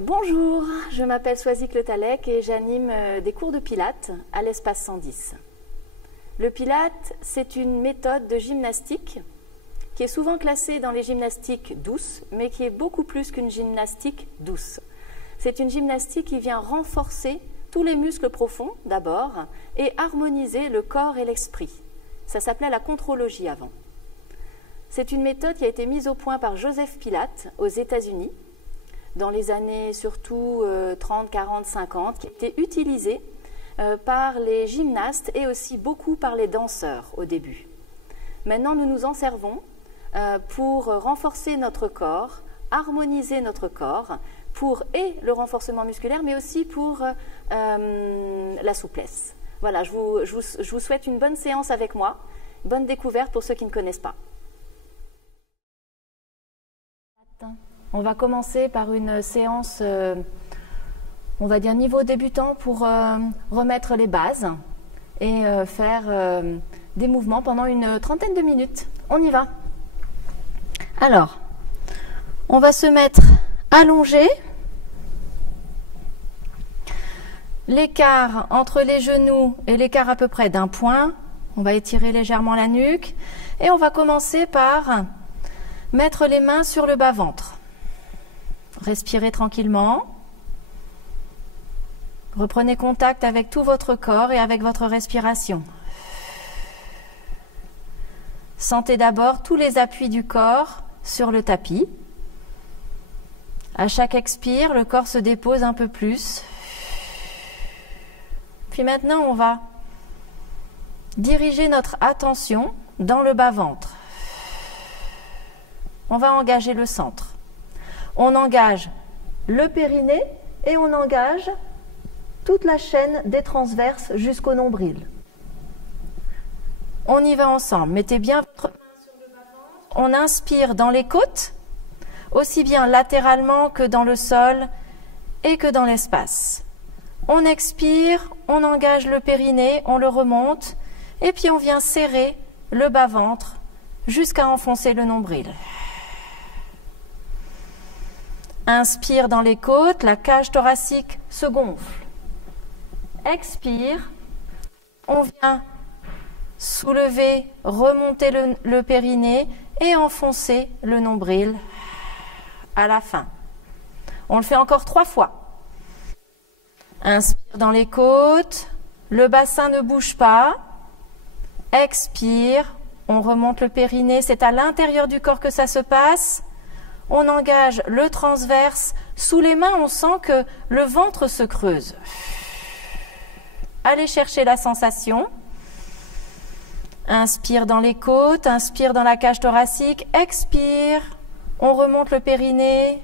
Bonjour, je m'appelle Swazik Le Talek et j'anime des cours de Pilates à l'espace 110. Le Pilates, c'est une méthode de gymnastique qui est souvent classée dans les gymnastiques douces, mais qui est beaucoup plus qu'une gymnastique douce. C'est une gymnastique qui vient renforcer tous les muscles profonds d'abord et harmoniser le corps et l'esprit. Ça s'appelait la contrologie avant. C'est une méthode qui a été mise au point par Joseph Pilates aux États-Unis dans les années surtout 30, 40, 50, qui était utilisée par les gymnastes et aussi beaucoup par les danseurs au début. Maintenant, nous nous en servons pour renforcer notre corps, harmoniser notre corps, pour le renforcement musculaire, mais aussi pour la souplesse. Voilà, je vous souhaite une bonne séance avec moi, bonne découverte pour ceux qui ne connaissent pas. On va commencer par une séance, on va dire niveau débutant, pour remettre les bases et faire des mouvements pendant une trentaine de minutes. On y va. Alors, on va se mettre allongé. L'écart entre les genoux et l'écart à peu près d'un point. On va étirer légèrement la nuque et on va commencer par mettre les mains sur le bas-ventre. Respirez tranquillement. Reprenez contact avec tout votre corps et avec votre respiration. Sentez d'abord tous les appuis du corps sur le tapis. À chaque expire, le corps se dépose un peu plus. Puis maintenant, on va diriger notre attention dans le bas-ventre. On va engager le centre. On engage le périnée et on engage toute la chaîne des transverses jusqu'au nombril. On y va ensemble. Mettez bien votre main sur le bas-ventre. On inspire dans les côtes, aussi bien latéralement que dans le sol et que dans l'espace. On expire, on engage le périnée, on le remonte et puis on vient serrer le bas-ventre jusqu'à enfoncer le nombril. Inspire dans les côtes, la cage thoracique se gonfle. Expire, on vient soulever, remonter le périnée et enfoncer le nombril à la fin. On le fait encore 3 fois. Inspire dans les côtes, le bassin ne bouge pas. Expire, on remonte le périnée, c'est à l'intérieur du corps que ça se passe. On engage le transverse. Sous les mains, on sent que le ventre se creuse. Allez chercher la sensation. Inspire dans les côtes, inspire dans la cage thoracique. Expire, on remonte le périnée.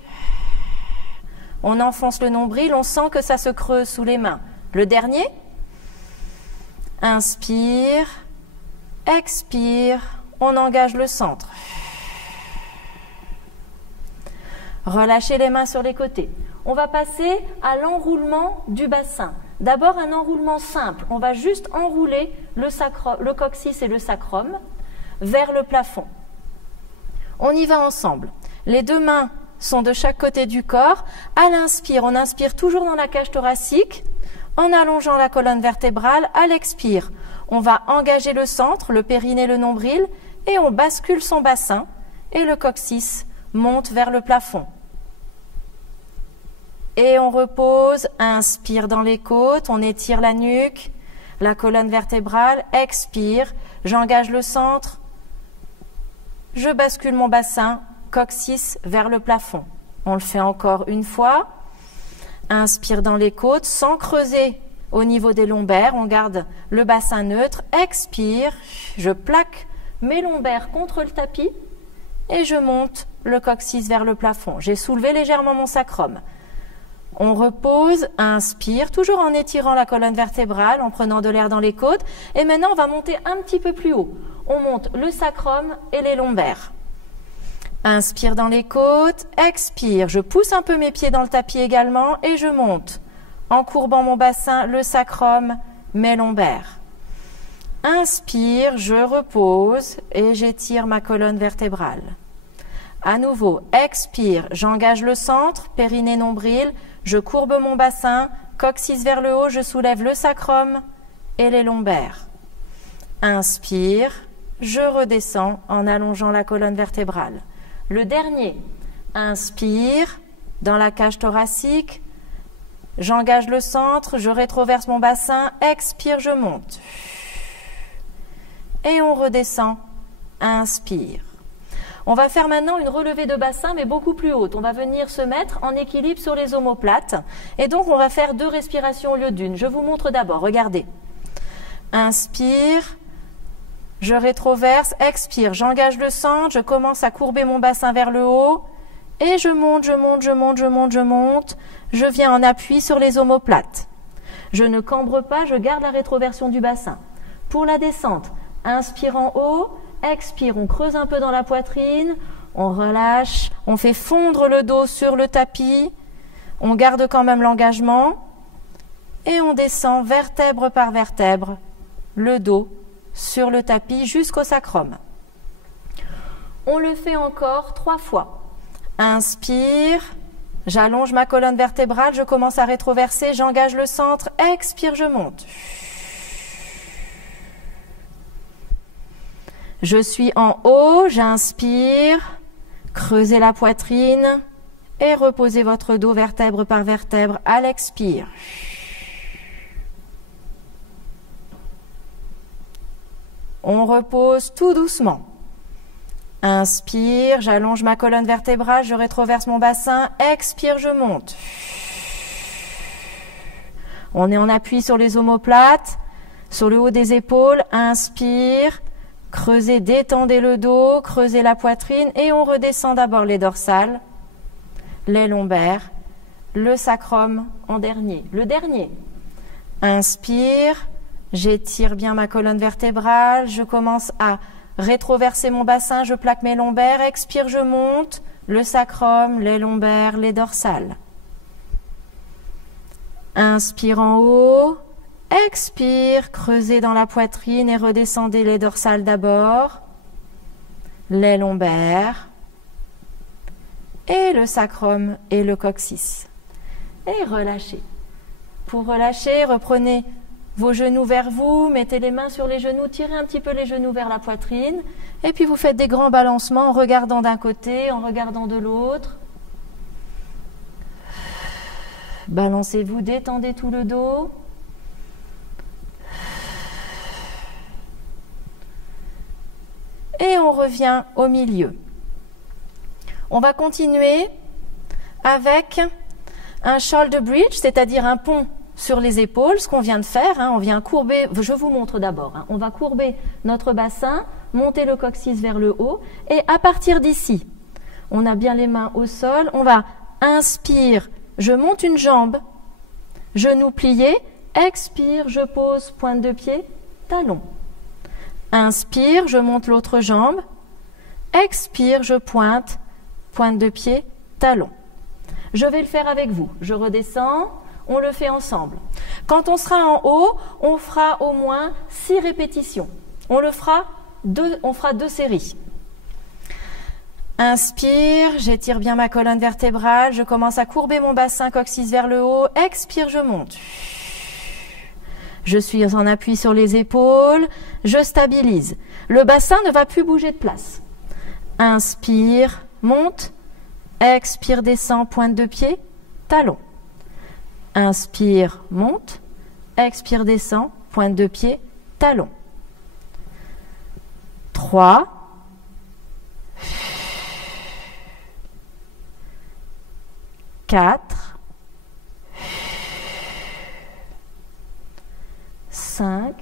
On enfonce le nombril, on sent que ça se creuse sous les mains. Le dernier. Inspire, expire, on engage le centre. Relâchez les mains sur les côtés. On va passer à l'enroulement du bassin. D'abord un enroulement simple. On va juste enrouler le coccyx et le sacrum vers le plafond. On y va ensemble. Les 2 mains sont de chaque côté du corps. À l'inspire, on inspire toujours dans la cage thoracique en allongeant la colonne vertébrale. À l'expire, on va engager le centre, le périnée, le nombril et on bascule son bassin et le coccyx monte vers le plafond. Et on repose, inspire dans les côtes, on étire la nuque, la colonne vertébrale, expire, j'engage le centre, je bascule mon bassin, coccyx vers le plafond. On le fait encore une fois. Inspire dans les côtes, sans creuser au niveau des lombaires, on garde le bassin neutre, expire, je plaque mes lombaires contre le tapis et je monte le coccyx vers le plafond. J'ai soulevé légèrement mon sacrum. On repose, inspire, toujours en étirant la colonne vertébrale, en prenant de l'air dans les côtes. Et maintenant, on va monter un petit peu plus haut. On monte le sacrum et les lombaires. Inspire dans les côtes, expire. Je pousse un peu mes pieds dans le tapis également et je monte. En courbant mon bassin, le sacrum, mes lombaires. Inspire, je repose et j'étire ma colonne vertébrale. À nouveau, expire, j'engage le centre, périnée nombril, je courbe mon bassin, coccyx vers le haut, je soulève le sacrum et les lombaires. Inspire, je redescends en allongeant la colonne vertébrale. Le dernier, inspire dans la cage thoracique, j'engage le centre, je rétroverse mon bassin, expire, je monte. Et on redescend, inspire. On va faire maintenant une relevée de bassin, mais beaucoup plus haute. On va venir se mettre en équilibre sur les omoplates. Et donc, on va faire 2 respirations au lieu d'une. Je vous montre d'abord, regardez. Inspire, je rétroverse, expire, j'engage le centre, je commence à courber mon bassin vers le haut. Et je monte, je monte, je monte, je monte, je monte. Je viens en appui sur les omoplates. Je ne cambre pas, je garde la rétroversion du bassin. Pour la descente, inspire en haut. Expire, on creuse un peu dans la poitrine, on relâche, on fait fondre le dos sur le tapis, on garde quand même l'engagement et on descend vertèbre par vertèbre, le dos sur le tapis jusqu'au sacrum. On le fait encore 3 fois. Inspire, j'allonge ma colonne vertébrale, je commence à rétroverser, j'engage le centre, expire, je monte. Je suis en haut, j'inspire, creusez la poitrine et reposez votre dos vertèbre par vertèbre à l'expire. On repose tout doucement. Inspire, j'allonge ma colonne vertébrale, je rétroverse mon bassin, expire, je monte. On est en appui sur les omoplates, sur le haut des épaules, inspire. Creusez, détendez le dos, creusez la poitrine et on redescend d'abord les dorsales, les lombaires, le sacrum en dernier. Le dernier, inspire, j'étire bien ma colonne vertébrale, je commence à rétroverser mon bassin, je plaque mes lombaires, expire, je monte, le sacrum, les lombaires, les dorsales. Inspire en haut. Expire, creusez dans la poitrine et redescendez les dorsales d'abord, les lombaires et le sacrum et le coccyx. Et relâchez. Pour relâcher, reprenez vos genoux vers vous, mettez les mains sur les genoux, tirez un petit peu les genoux vers la poitrine et puis vous faites des grands balancements en regardant d'un côté, en regardant de l'autre. Balancez-vous, détendez tout le dos. Et on revient au milieu. On va continuer avec un shoulder bridge, c'est-à-dire un pont sur les épaules, ce qu'on vient de faire. On vient courber, je vous montre d'abord. On va courber notre bassin, monter le coccyx vers le haut. Et à partir d'ici, on a bien les mains au sol. On va inspire, je monte une jambe, genou plié. Expire, je pose pointe de pied, talon. Inspire, je monte l'autre jambe. Expire, je pointe, pointe de pied, talon. Je vais le faire avec vous. Je redescends, on le fait ensemble. Quand on sera en haut, on fera au moins 6 répétitions. On fera 2 séries. Inspire, j'étire bien ma colonne vertébrale, je commence à courber mon bassin coccyx vers le haut. Expire, je monte. Je suis en appui sur les épaules, je stabilise. Le bassin ne va plus bouger de place. Inspire, monte. Expire, descend, pointe de pied, talon. Inspire, monte. Expire, descend, pointe de pied, talon. 3. 4. 5,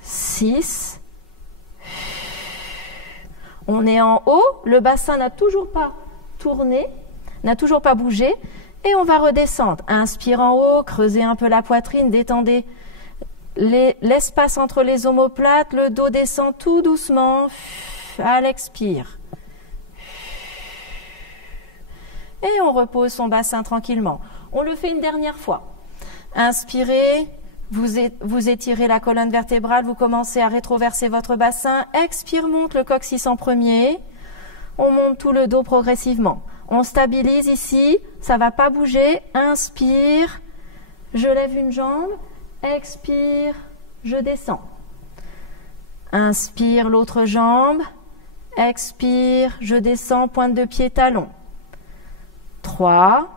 6, on est en haut, le bassin n'a toujours pas tourné, n'a toujours pas bougé, et on va redescendre. Inspire en haut, creusez un peu la poitrine, détendez l'espace entre les omoplates, le dos descend tout doucement, à l'expire. Et on repose son bassin tranquillement. On le fait une dernière fois. Inspirez, vous étirez la colonne vertébrale, vous commencez à rétroverser votre bassin. Expire, monte le coccyx en premier. On monte tout le dos progressivement. On stabilise ici, ça ne va pas bouger. Inspire, je lève une jambe. Expire, je descends. Inspire l'autre jambe. Expire, je descends, pointe de pied, talon. 3,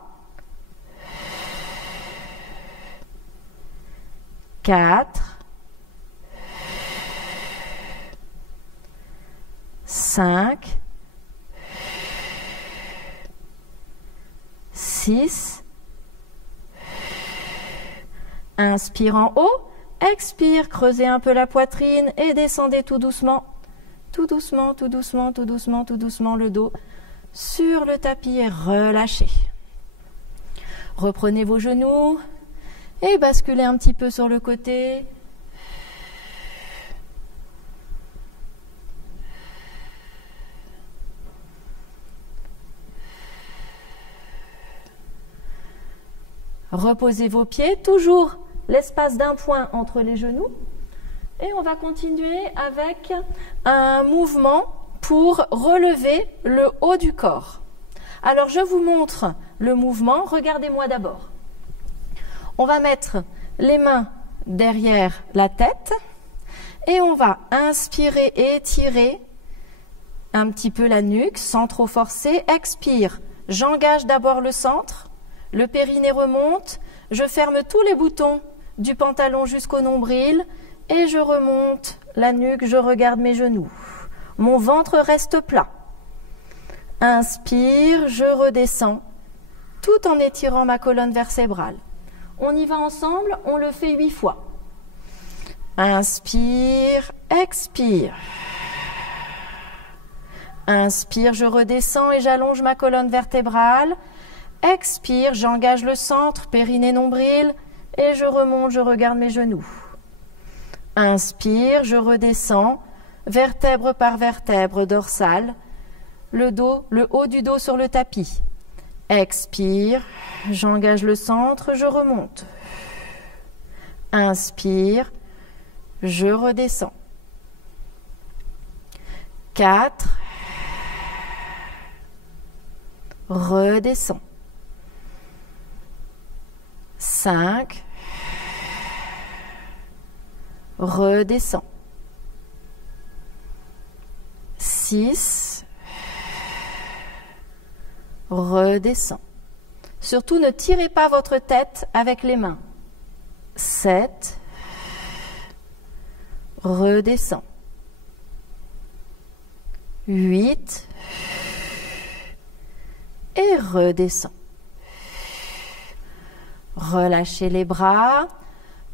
4, 5, 6. Inspire en haut, expire, creusez un peu la poitrine et descendez tout doucement. Tout doucement, tout doucement, tout doucement, tout doucement le dos sur le tapis et relâchez. Reprenez vos genoux et basculez un petit peu sur le côté. Reposez vos pieds, toujours l'espace d'un point entre les genoux. Et on va continuer avec un mouvement pour relever le haut du corps. Alors je vous montre le mouvement, regardez-moi d'abord. On va mettre les mains derrière la tête et on va inspirer et étirer un petit peu la nuque sans trop forcer. Expire, j'engage d'abord le centre, le périnée remonte, je ferme tous les boutons du pantalon jusqu'au nombril. Et je remonte la nuque, je regarde mes genoux. Mon ventre reste plat. Inspire, je redescends, tout en étirant ma colonne vertébrale. On y va ensemble, on le fait 8 fois. Inspire, expire. Inspire, je redescends et j'allonge ma colonne vertébrale. Expire, j'engage le centre, périnée nombril, et je remonte, je regarde mes genoux. Inspire, je redescends, vertèbre par vertèbre dorsale, le haut du dos sur le tapis. Expire, j'engage le centre, je remonte. Inspire, je redescends. 4, redescends. 5, redescends. 6, redescends. Surtout, ne tirez pas votre tête avec les mains. 7, redescends. 8, et redescends. Relâchez les bras.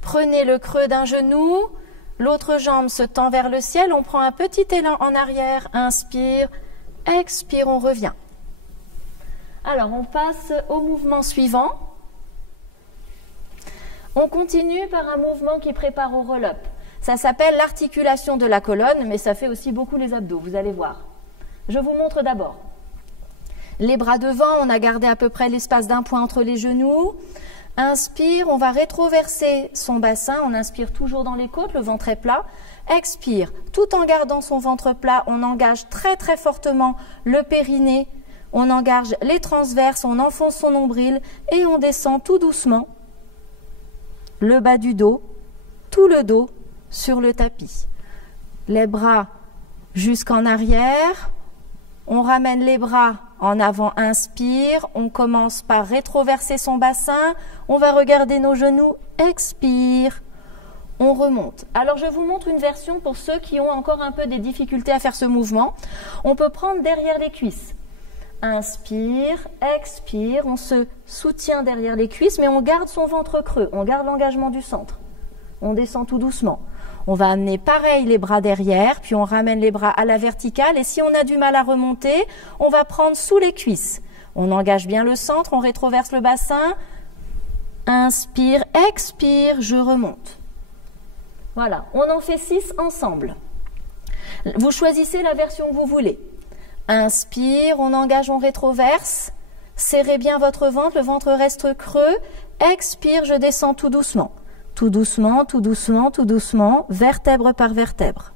Prenez le creux d'un genou, l'autre jambe se tend vers le ciel, on prend un petit élan en arrière, inspire, expire, on revient. Alors, on passe au mouvement suivant. On continue par un mouvement qui prépare au roll-up. Ça s'appelle l'articulation de la colonne, mais ça fait aussi beaucoup les abdos, vous allez voir. Je vous montre d'abord. Les bras devant, on a gardé à peu près l'espace d'un point entre les genoux. Inspire, on va rétroverser son bassin, on inspire toujours dans les côtes, le ventre est plat. Expire, tout en gardant son ventre plat, on engage très très fortement le périnée, on engage les transverses, on enfonce son nombril et on descend tout doucement le bas du dos, tout le dos sur le tapis. Les bras jusqu'en arrière, on ramène les bras en avant, inspire, on commence par rétroverser son bassin, on va regarder nos genoux, expire, on remonte. Alors je vous montre une version pour ceux qui ont encore un peu des difficultés à faire ce mouvement. On peut prendre derrière les cuisses. Inspire, expire, on se soutient derrière les cuisses, mais on garde son ventre creux, on garde l'engagement du centre. On descend tout doucement. On va amener pareil les bras derrière, puis on ramène les bras à la verticale. Et si on a du mal à remonter, on va prendre sous les cuisses. On engage bien le centre, on rétroverse le bassin. Inspire, expire, je remonte. Voilà, on en fait 6 ensemble. Vous choisissez la version que vous voulez. Inspire, on engage, on rétroverse. Serrez bien votre ventre, le ventre reste creux. Expire, je descends tout doucement. tout doucement, tout doucement, tout doucement, vertèbre par vertèbre.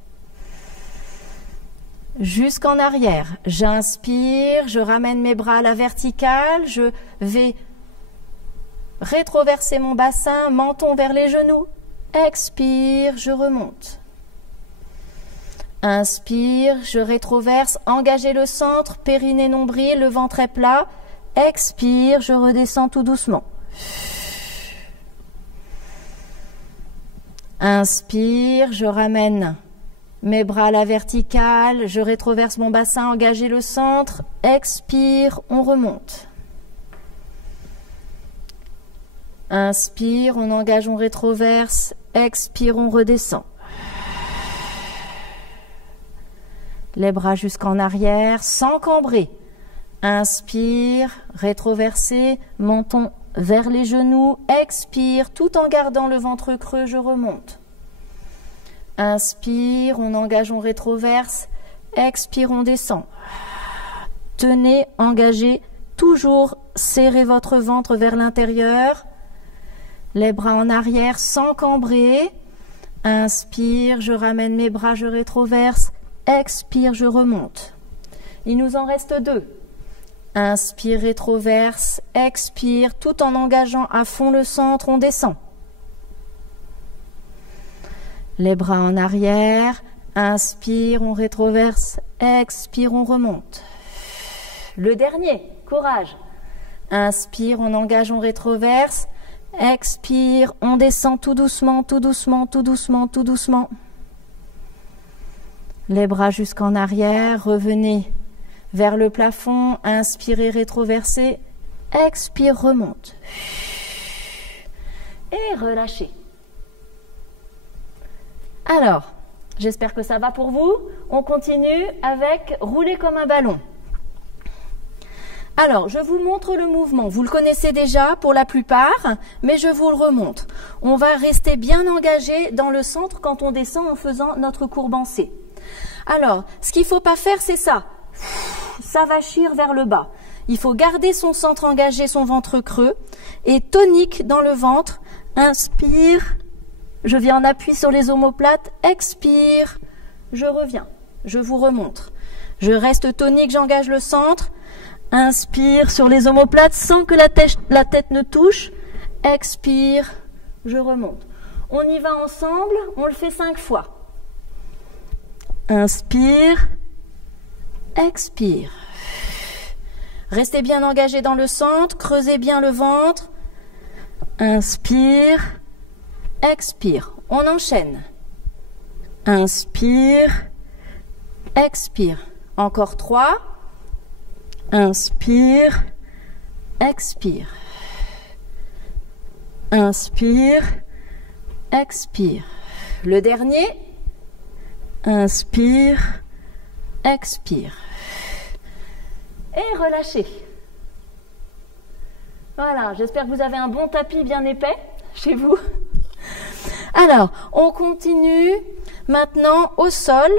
Jusqu'en arrière. J'inspire, je ramène mes bras à la verticale, je vais rétroverser mon bassin, menton vers les genoux. Expire, je remonte. Inspire, je rétroverse, engagez le centre, périnée, nombril, le ventre est plat. Expire, je redescends tout doucement. Inspire, je ramène mes bras à la verticale, je rétroverse mon bassin, engagez le centre. Expire, on remonte. Inspire, on engage, on rétroverse. Expire, on redescend. Les bras jusqu'en arrière, sans cambrer. Inspire, rétroversé, menton vers les genoux. Expire, tout en gardant le ventre creux, je remonte. Inspire, on engage, on rétroverse. Expire, on descend. Tenez, engagez, toujours serrez votre ventre vers l'intérieur. Les bras en arrière sans cambrer. Inspire, je ramène mes bras, je rétroverse. Expire, je remonte. Il nous en reste 2. Inspire, rétroverse. Expire, tout en engageant à fond le centre, on descend. Les bras en arrière. Inspire, on rétroverse. Expire, on remonte. Le dernier, courage. Inspire, on engage, on rétroverse. Expire, on descend tout doucement, tout doucement, tout doucement, tout doucement. Les bras jusqu'en arrière, revenez vers le plafond, inspirez, rétroversez, expire, remonte. Et relâchez. Alors, j'espère que ça va pour vous. On continue avec rouler comme un ballon. Alors, je vous montre le mouvement. Vous le connaissez déjà pour la plupart, mais je vous le remontre. On va rester bien engagé dans le centre quand on descend en faisant notre courbe en C. Alors, ce qu'il ne faut pas faire, c'est ça. S'avachir vers le bas. Il faut garder son centre engagé, son ventre creux, et tonique dans le ventre. Inspire, je viens en appui sur les omoplates. Expire, je reviens. Je vous remontre. Je reste tonique, j'engage le centre. Inspire sur les omoplates sans que la tête ne touche. Expire, je remonte. On y va ensemble, on le fait 5 fois. Inspire, expire. Restez bien engagé dans le centre, creusez bien le ventre. Inspire, expire. On enchaîne. Inspire, expire. Encore 3. Inspire, expire. Inspire, expire. Le dernier. Inspire, expire. Et relâchez. Voilà, j'espère que vous avez un bon tapis bien épais chez vous. Alors, on continue maintenant au sol.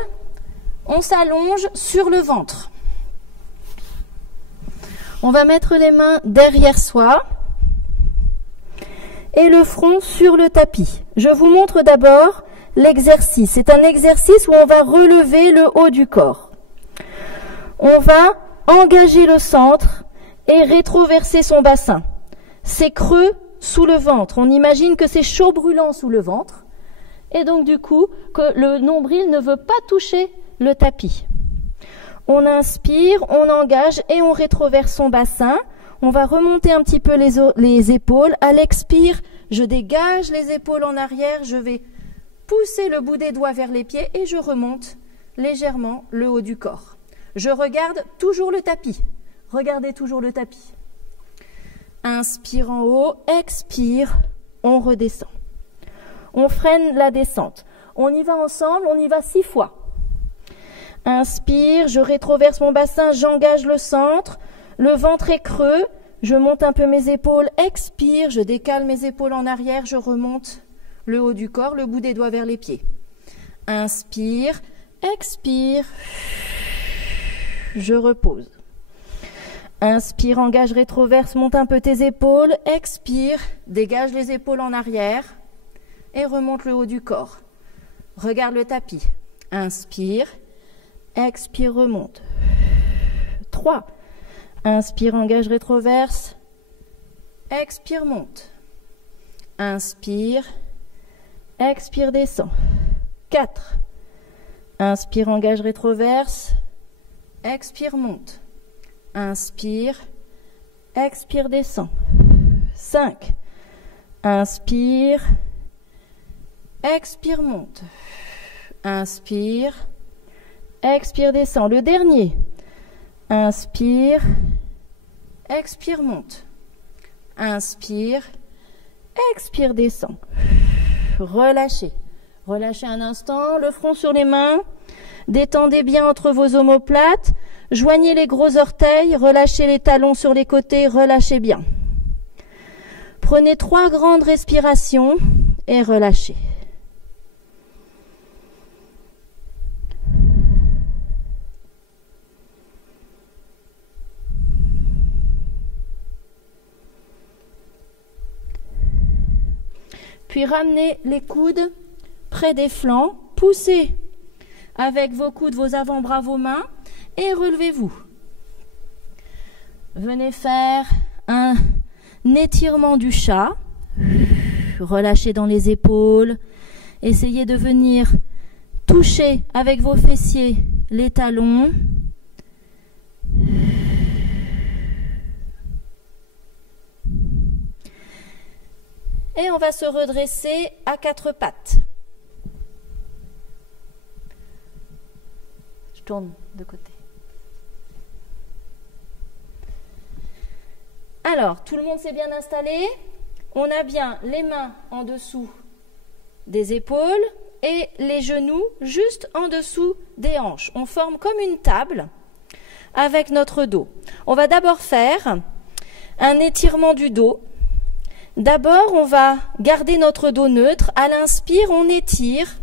On s'allonge sur le ventre. On va mettre les mains derrière soi et le front sur le tapis. Je vous montre d'abord l'exercice. C'est un exercice où on va relever le haut du corps. On va engager le centre et rétroverser son bassin. C'est creux sous le ventre. On imagine que c'est chaud brûlant sous le ventre. Et donc du coup, que le nombril ne veut pas toucher le tapis. On inspire, on engage et on rétroverse son bassin. On va remonter un petit peu les épaules. À l'expire, je dégage les épaules en arrière. Je vais pousser le bout des doigts vers les pieds et je remonte légèrement le haut du corps. Je regarde toujours le tapis. Regardez toujours le tapis. Inspire en haut, expire, on redescend. On freine la descente. On y va ensemble, on y va 6 fois. Inspire, je rétroverse mon bassin, j'engage le centre. Le ventre est creux, je monte un peu mes épaules. Expire, je décale mes épaules en arrière, je remonte le haut du corps, le bout des doigts vers les pieds. Inspire, expire, je repose. Inspire, engage, rétroverse, monte un peu tes épaules. Expire, dégage les épaules en arrière. et remonte le haut du corps. Regarde le tapis. Inspire, expire, remonte. 3. Inspire, engage, rétroverse. Expire, monte. Inspire, expire, descend. 4. Inspire, engage, rétroverse. Expire, monte. Inspire, expire, descend. 5. Inspire, expire, monte. Inspire, expire, descend. Le dernier. Inspire, expire, monte. Inspire, expire, descend. Relâchez. Relâchez un instant, le front sur les mains. Détendez bien entre vos omoplates. Joignez les gros orteils, relâchez les talons sur les côtés, relâchez bien. Prenez 3 grandes respirations et relâchez. Puis ramenez les coudes près des flancs, poussez avec vos coudes, vos avant-bras, vos mains et relevez-vous. Venez faire un étirement du chat. Relâchez dans les épaules. Essayez de venir toucher avec vos fessiers les talons. Et on va se redresser à 4 pattes. Je tourne de côté. Alors, tout le monde s'est bien installé. On a bien les mains en dessous des épaules et les genoux juste en dessous des hanches. On forme comme une table avec notre dos. On va d'abord faire un étirement du dos. D'abord, on va garder notre dos neutre. À l'inspire, on étire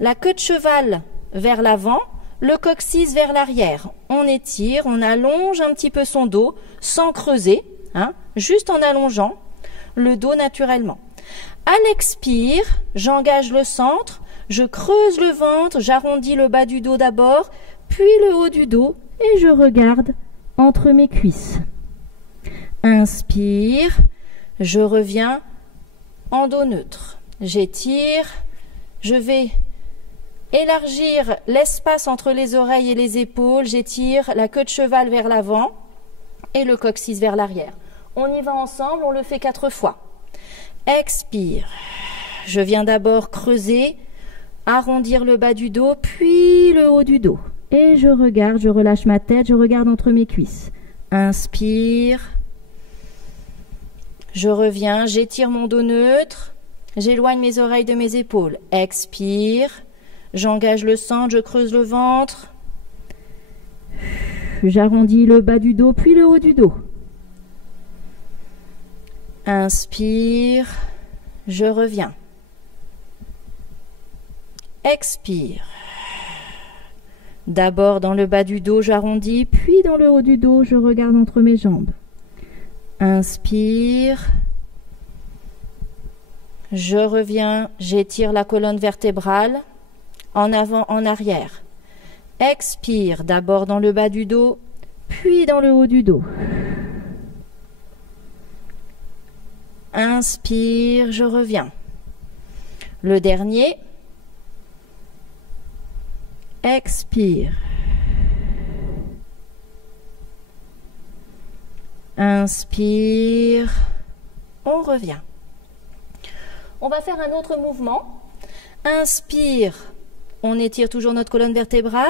la queue de cheval vers l'avant, le coccyx vers l'arrière. On étire, on allonge un petit peu son dos sans creuser, juste en allongeant le dos naturellement. À l'expire, j'engage le centre, je creuse le ventre, j'arrondis le bas du dos d'abord, puis le haut du dos et je regarde entre mes cuisses. Inspire. Je reviens en dos neutre. J'étire. Je vais élargir l'espace entre les oreilles et les épaules. J'étire la queue de cheval vers l'avant et le coccyx vers l'arrière. On y va ensemble, on le fait 4 fois. Expire. Je viens d'abord creuser, arrondir le bas du dos, puis le haut du dos. Et je regarde, je relâche ma tête, je regarde entre mes cuisses. Inspire. Je reviens, j'étire mon dos neutre, j'éloigne mes oreilles de mes épaules. Expire, j'engage le centre, je creuse le ventre. J'arrondis le bas du dos, puis le haut du dos. Inspire, je reviens. Expire. D'abord dans le bas du dos, j'arrondis, puis dans le haut du dos, je regarde entre mes jambes. Inspire, je reviens, j'étire la colonne vertébrale, en avant, en arrière. Expire, d'abord dans le bas du dos, puis dans le haut du dos. Inspire, je reviens. Le dernier. Expire. Inspire, on revient. On va faire un autre mouvement. Inspire, on étire toujours notre colonne vertébrale.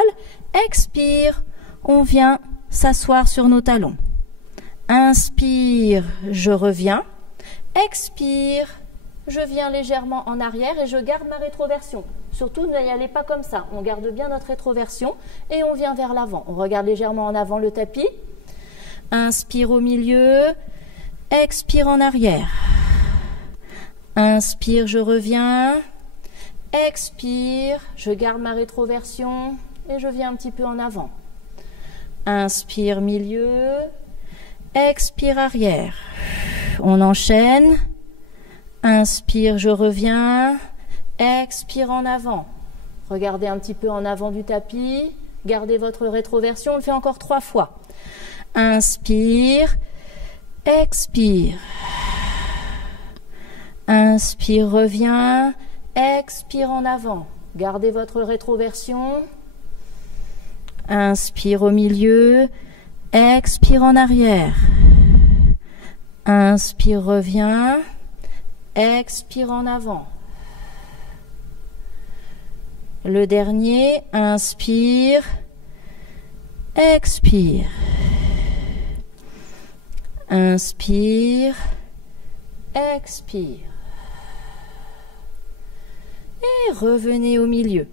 Expire, on vient s'asseoir sur nos talons. Inspire, je reviens. Expire, je viens légèrement en arrière et je garde ma rétroversion. Surtout, n'y allez pas comme ça. On garde bien notre rétroversion et on vient vers l'avant. On regarde légèrement en avant le tapis. Inspire au milieu, expire en arrière. Inspire, je reviens. Expire, je garde ma rétroversion et je viens un petit peu en avant. Inspire, milieu. Expire, arrière. On enchaîne. Inspire, je reviens. Expire en avant. Regardez un petit peu en avant du tapis. Gardez votre rétroversion. On le fait encore 3 fois. Inspire. Expire. Inspire, reviens. Expire en avant. Gardez votre rétroversion. Inspire au milieu. Expire en arrière. Inspire, reviens. Expire en avant. Le dernier, inspire. Expire. Inspire. Expire. Et revenez au milieu.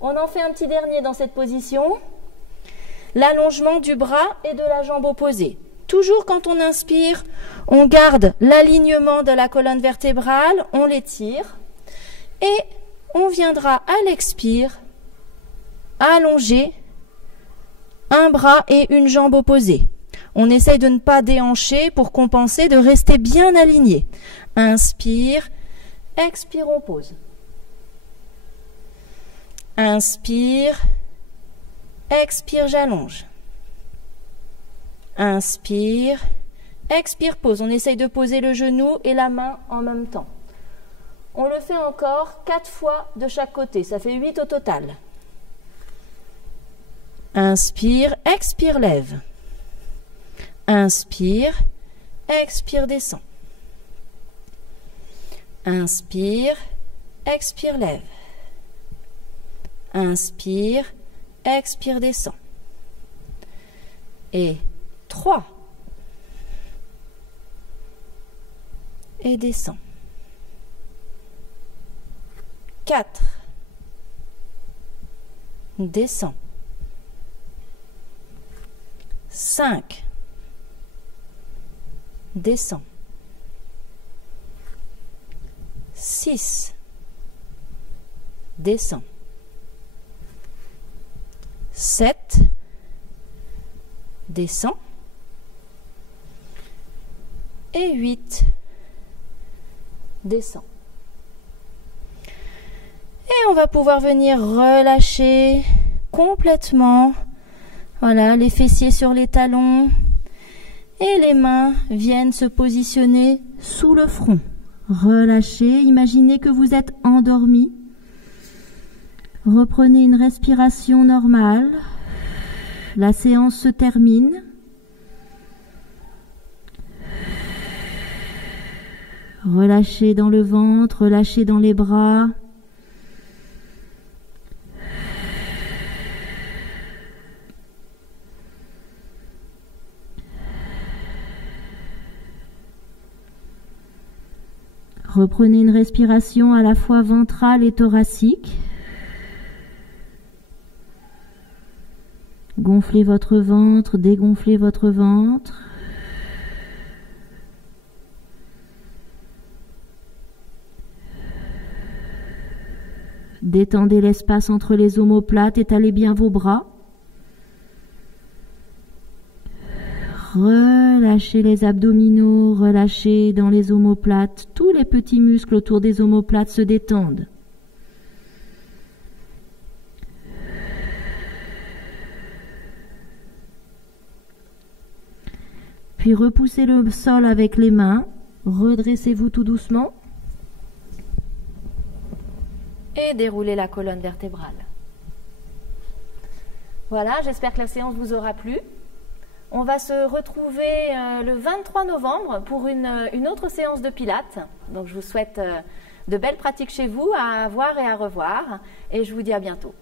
On en fait un petit dernier dans cette position. L'allongement du bras et de la jambe opposée. Toujours quand on inspire, on garde l'alignement de la colonne vertébrale, on l'étire et on viendra à l'expire allonger un bras et une jambe opposée. On essaye de ne pas déhancher pour compenser, de rester bien aligné. Inspire, expire, on pose. Inspire, expire, j'allonge. Inspire, expire, pose. On essaye de poser le genou et la main en même temps. On le fait encore 4 fois de chaque côté. Ça fait 8 au total. Inspire, expire, lève. Inspire, expire, descend. Inspire, expire, lève. Inspire, expire, descend. Et 3. Et descend. 4. Descend. 5. Descend. 6. Descend. 7. Descend. Et 8. Descend. Et on va pouvoir venir relâcher complètement. Voilà, les fessiers sur les talons. Et les mains viennent se positionner sous le front. Relâchez. Imaginez que vous êtes endormi. Reprenez une respiration normale. La séance se termine. Relâchez dans le ventre, relâchez dans les bras. Reprenez une respiration à la fois ventrale et thoracique. Gonflez votre ventre, dégonflez votre ventre. Détendez l'espace entre les omoplates, étalez bien vos bras. Relâchez les abdominaux, relâchez dans les omoplates. Tous les petits muscles autour des omoplates se détendent. Puis repoussez le sol avec les mains. Redressez-vous tout doucement. Et déroulez la colonne vertébrale. Voilà, j'espère que la séance vous aura plu. On va se retrouver le 23 novembre pour une autre séance de Pilates. Donc je vous souhaite de belles pratiques chez vous à voir et à revoir. Et je vous dis à bientôt.